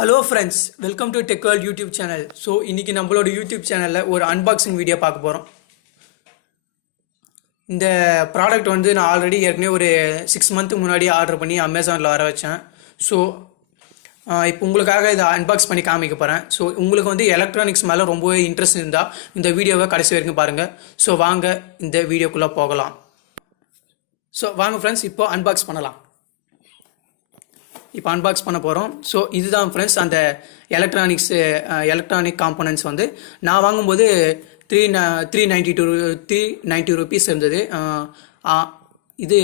Hello friends, welcome to tech world YouTube channel. So இன்றைக்கி நம்மளோட YouTube சேனலில் ஒரு அன்பாக்சிங் வீடியோ பார்க்க போகிறோம். இந்த ப்ராடக்ட் வந்து நான் ஆல்ரெடி ஏற்கனவே ஒரு 6 மந்த்துக்கு முன்னாடி ஆர்டர் பண்ணி அமேசானில் வர வச்சேன். ஸோ இப்போ உங்களுக்காக இதை அன்பாக்ஸ் பண்ணி காமிக்க போகிறேன். ஸோ உங்களுக்கு வந்து எலக்ட்ரானிக்ஸ் மேலே ரொம்பவே இன்ட்ரெஸ்ட் இருந்தால் இந்த வீடியோவை கடைசி வரைக்கும் பாருங்கள். ஸோ வாங்க இந்த வீடியோக்குள்ளே போகலாம். ஸோ வாங்க ஃப்ரெண்ட்ஸ், இப்போ அன்பாக்ஸ் பண்ணலாம். இப்போ அன்பாக்ஸ் பண்ண போகிறோம். ஸோ இதுதான் ஃப்ரெண்ட்ஸ் அந்த எலக்ட்ரானிக் காம்போனன்ட்ஸ் வந்து நான் வாங்கும்போது 390 ருபீஸ் இருந்தது. இது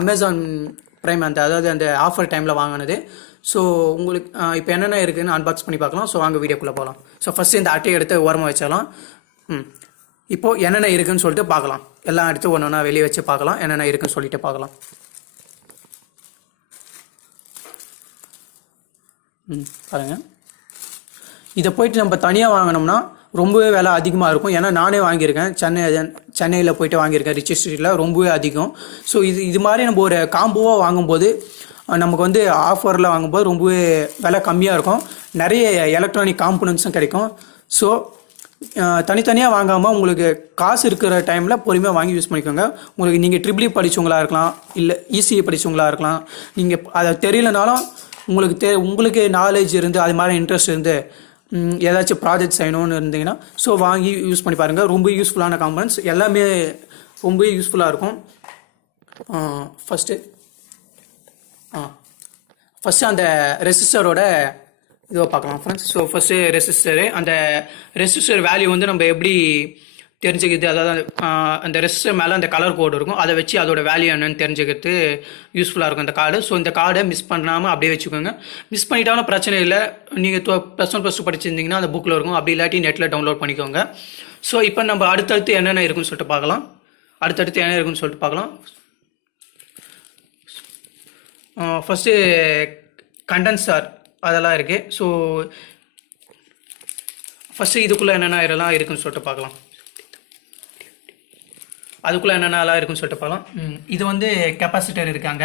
அமேசான் ப்ரைம் அதாவது அந்த ஆஃபர் டைமில் வாங்கினது. ஸோ உங்களுக்கு இப்போ என்னென்ன இருக்குதுன்னு அன்பாக்ஸ் பண்ணி பார்க்கலாம். ஸோ வாங்க வீடியோக்குள்ளே போகலாம். ஸோ ஃபஸ்ட்டு இந்த அட்டையை எடுத்து ஓரமாக வச்சிடலாம். இப்போது என்னென்ன இருக்குதுன்னு சொல்லிட்டு பார்க்கலாம். எல்லாம் எடுத்து ஒன்று ஒன்றா வெளியே வச்சு பார்க்கலாம். என்னென்ன இருக்குதுன்னு சொல்லிட்டு பார்க்கலாம். பாருங்க, இதை போயிட்டு நம்ம தனியாக வாங்கினோம்னா ரொம்பவே விலை அதிகமாக இருக்கும். ஏன்னா நானே வாங்கியிருக்கேன், சென்னையில் போயிட்டு வாங்கியிருக்கேன். ரிச் ஸ்ட்ரீட்டில் ரொம்பவே அதிகம். ஸோ இது மாதிரி நம்ம ஒரு காம்போவாக வாங்கும்போது நமக்கு வந்து ஆஃபரில் வாங்கும்போது ரொம்பவே விலை கம்மியாக இருக்கும். நிறைய எலக்ட்ரானிக் காம்போனன்ட்ஸும் கிடைக்கும். ஸோ தனித்தனியாக வாங்காமல் உங்களுக்கு காசு இருக்கிற டைமில் பொறுமையாக வாங்கி யூஸ் பண்ணிக்கோங்க. உங்களுக்கு நீங்கள் EEE படித்தவங்களாக இருக்கலாம், இல்லை ECE படித்தவங்களாக இருக்கலாம். நீங்கள் அதை தெரியலனாலும் உங்களுக்கு நாலேஜ் இருந்து அது மாதிரி இன்ட்ரெஸ்ட் இருந்து ஏதாச்சும் ப்ராஜெக்ட் செய்யணும்னு இருந்தீங்கன்னா ஸோ வாங்கி யூஸ் பண்ணி பாருங்கள். ரொம்ப யூஸ்ஃபுல்லான காம்பனன்ட்ஸ், எல்லாமே ரொம்ப யூஸ்ஃபுல்லாக இருக்கும். ஃபஸ்ட்டு அந்த ரெசிஸ்டரோட இதுவை பார்க்கலாம் ஃப்ரெண்ட்ஸ். ஸோ ஃபஸ்ட்டு அந்த ரெசிஸ்டர் வேல்யூ வந்து நம்ம எப்படி தெரிஞ்சுக்கிறது, அதாவது அந்த ரெசிஸ்டர் மேலே அந்த கலர் கோடு இருக்கும், அதை வச்சு அதோட வேல்யூ என்னன்னு தெரிஞ்சுக்கிறது யூஸ்ஃபுல்லாக இருக்கும் இந்த கார்டு. ஸோ இந்த கார்டை மிஸ் பண்ணாமல் அப்படியே வச்சுக்கோங்க. மிஸ் பண்ணிட்டாலும் பிரச்சனை இல்லை. நீங்கள் +1 +2 படிச்சிருந்தீங்கன்னா அந்த புக்கில் இருக்கும், அப்படி இல்லாட்டி நெட்டில் டவுன்லோட் பண்ணிக்கோங்க. ஸோ இப்போ நம்ம அடுத்தடுத்து என்னென்ன இருக்குன்னு சொல்லிட்டு பார்க்கலாம். ஃபஸ்ட்டு கண்டென்சர் அதெல்லாம் இருக்குது. ஸோ ஃபஸ்ட்டு இதுக்குள்ளே என்னென்ன இதெல்லாம் இருக்குன்னு சொல்லிட்டு பார்க்கலாம். அதுக்குள்ளே என்னென்னலாம் இருக்குன்னு சொல்லிட்டு பார்க்கலாம். இது வந்து கெப்பாசிட்டர் இருக்காங்க.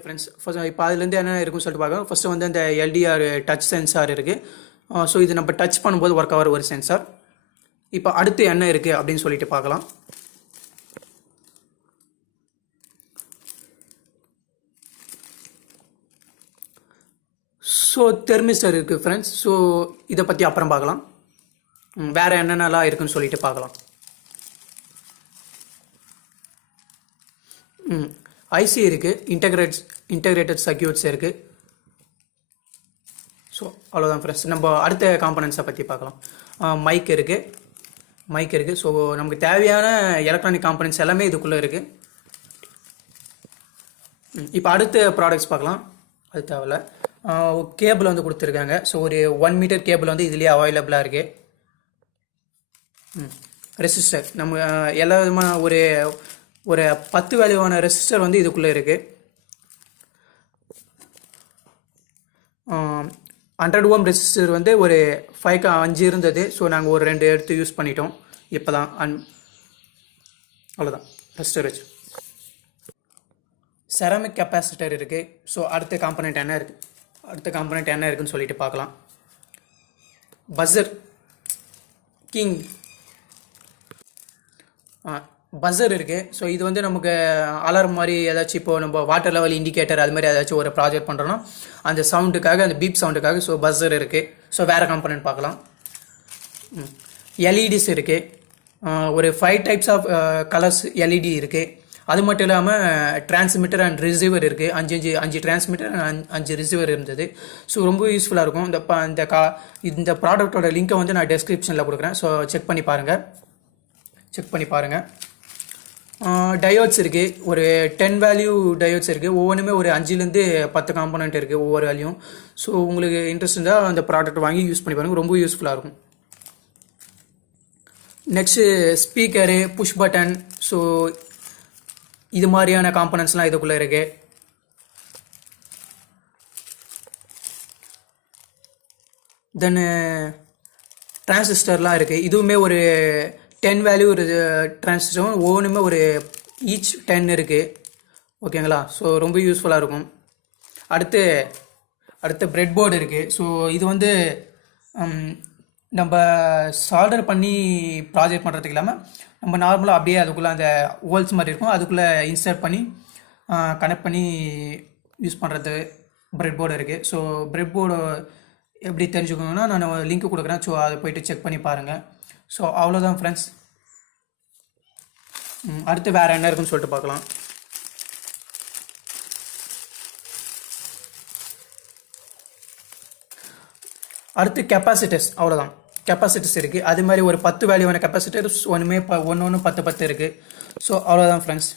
ஃப்ரெண்ட்ஸ், ஃபர்ஸ்ட் இப்போ அதுலேருந்து என்னென்ன இருக்குன்னு சொல்லிட்டு பார்க்கலாம். ஃபஸ்ட்டு வந்து அந்த LDR டச் சென்சார் இருக்குது. ஸோ இது நம்ம டச் பண்ணும்போது ஒர்க் ஆகிற ஒரு சென்சார். இப்போ அடுத்து என்ன இருக்குது அப்படின்னு சொல்லிட்டு பார்க்கலாம். ஸோ தெர்மிஸ்டர் இருக்குது ஃப்ரெண்ட்ஸ். ஸோ இதை பற்றி அப்புறம் பார்க்கலாம். வேறு என்னென்னலாம் இருக்குன்னு சொல்லிட்டு பார்க்கலாம். ஐசி இருக்குது, இன்டகிரேட்டட் சர்க்யூட்ஸ் இருக்குது. ஸோ அவ்வளோதான் ஃப்ரெண்ட்ஸ். நம்ம அடுத்த காம்பனன்ட்ஸை பற்றி பார்க்கலாம். மைக் இருக்குது. ஸோ நமக்கு தேவையான எலக்ட்ரானிக் காம்பனன்ட்ஸ் எல்லாமே இதுக்குள்ளே இருக்குது. இப்போ அடுத்த ப்ராடக்ட்ஸ் பார்க்கலாம். அது தேவையில்ல. கேபிள் வந்து கொடுத்துருக்காங்க. ஸோ ஒரு 1 மீட்டர் கேபிள் வந்து இதுலேயே அவைலபிளாக இருக்குது. ரெசிஸ்டர் நம்ம எல்லா விதமான ஒரு 10 வேல்யூவான ரெசிஸ்டர் வந்து இதுக்குள்ளே இருக்குது. 100 ஓம் ரெசிஸ்டர் வந்து ஒரு 5 இருந்தது. ஸோ நாங்கள் ஒரு 2 எடுத்து யூஸ் பண்ணிட்டோம். இப்போ தான் அவ்வளோதான் ரெசிஸ்டர் வச்சு. செராமிக் கெப்பாசிட்டர் இருக்குது. ஸோ அடுத்த காம்பனண்ட் என்ன இருக்குன்னு சொல்லிட்டு பார்க்கலாம். பஸர் இருக்குது. ஸோ இது வந்து நமக்கு அலாரம் மாதிரி ஏதாச்சும் இப்போ நம்ம வாட்டர் லெவல் இண்டிகேட்டர் அது மாதிரி ஏதாச்சும் ஒரு ப்ராஜெக்ட் பண்ணுறோன்னா அந்த சவுண்டுக்காக, அந்த பீப் சவுண்டுக்காக ஸோ பஸர் இருக்குது. ஸோ வேறு காம்பனண்ட் பார்க்கலாம். எல்இடிஸ் இருக்குது. ஒரு 5 டைப்ஸ் ஆஃப் கலர்ஸ் எல்இடி இருக்குது. அது மட்டும் இல்லாமல் டிரான்ஸ்மிட்டர் அண்ட் ரிசீவர் இருக்குது. 5 டிரான்ஸ்மிட்டர் 5 ரிசீவர் இருந்தது. ஸோ ரொம்ப யூஸ்ஃபுல்லாக இருக்கும். இந்த ப்ராடக்டோட லிங்க்கை வந்து நான் டெஸ்கிரிப்ஷனில் கொடுக்குறேன். ஸோ செக் பண்ணி பாருங்கள். டயோட்ஸ் இருக்குது. ஒரு 10 வேல்யூ டயோட்ஸ் இருக்குது. ஒவ்வொன்றுமே ஒரு 5லேருந்து 10 காம்பனண்ட் இருக்குது ஒவ்வொரு வேல்யூம். ஸோ உங்களுக்கு இன்ட்ரெஸ்ட் இருந்தால் அந்த ப்ராடக்ட் வாங்கி யூஸ் பண்ணி பாருங்கள். ரொம்ப யூஸ்ஃபுல்லாக இருக்கும். Next speaker, push button. So இது மாதிரியான காம்பனன்ட்ஸ்லாம் இதுக்குள்ளே இருக்குது. தென் டிரான்சிஸ்டர்லாம் இருக்குது. இதுவுமே ஒரு 10 வேல்யூ ஒரு டிரான்சிஸ்டரும் ஒவ்வொன்றுமே ஒரு ஈச் 10 இருக்குது. ஓகேங்களா? ஸோ ரொம்ப யூஸ்ஃபுல்லாக இருக்கும். அடுத்து பிரெட் போர்டு இருக்குது. ஸோ இது வந்து நம்ம சால்டர் பண்ணி ப்ராஜெக்ட் பண்ணுறதுக்கு இல்லாமல் நம்ம நார்மலாக அப்படியே அதுக்குள்ளே அந்த ஹோல்ஸ் மாதிரி இருக்கும், அதுக்குள்ளே இன்சர்ட் பண்ணி கனெக்ட் பண்ணி யூஸ் பண்ணுறது பிரெட் போர்டு இருக்குது. ஸோ பிரெட் போர்டு எப்படி தெரிஞ்சுக்கணுன்னா நான் லிங்க் கொடுக்குறேன். ஸோ அதை போய்ட்டு செக் பண்ணி பாருங்கள். ஸோ அவ்வளோதான் ஃப்ரெண்ட்ஸ். அடுத்து வேறு என்ன இருக்குன்னு சொல்லிட்டு பார்க்கலாம். அடுத்து கெப்பாசிட்டர்ஸ், அவ்வளோதான். கெப்பாசிட்டர்ஸ் இருக்குது. அது மாதிரி ஒரு 10 வேல்யூவான கெப்பாசிட்டர்ஸ் ஒன்று 10 இருக்குது. ஸோ அவ்வளோதான் ஃப்ரெண்ட்ஸ்.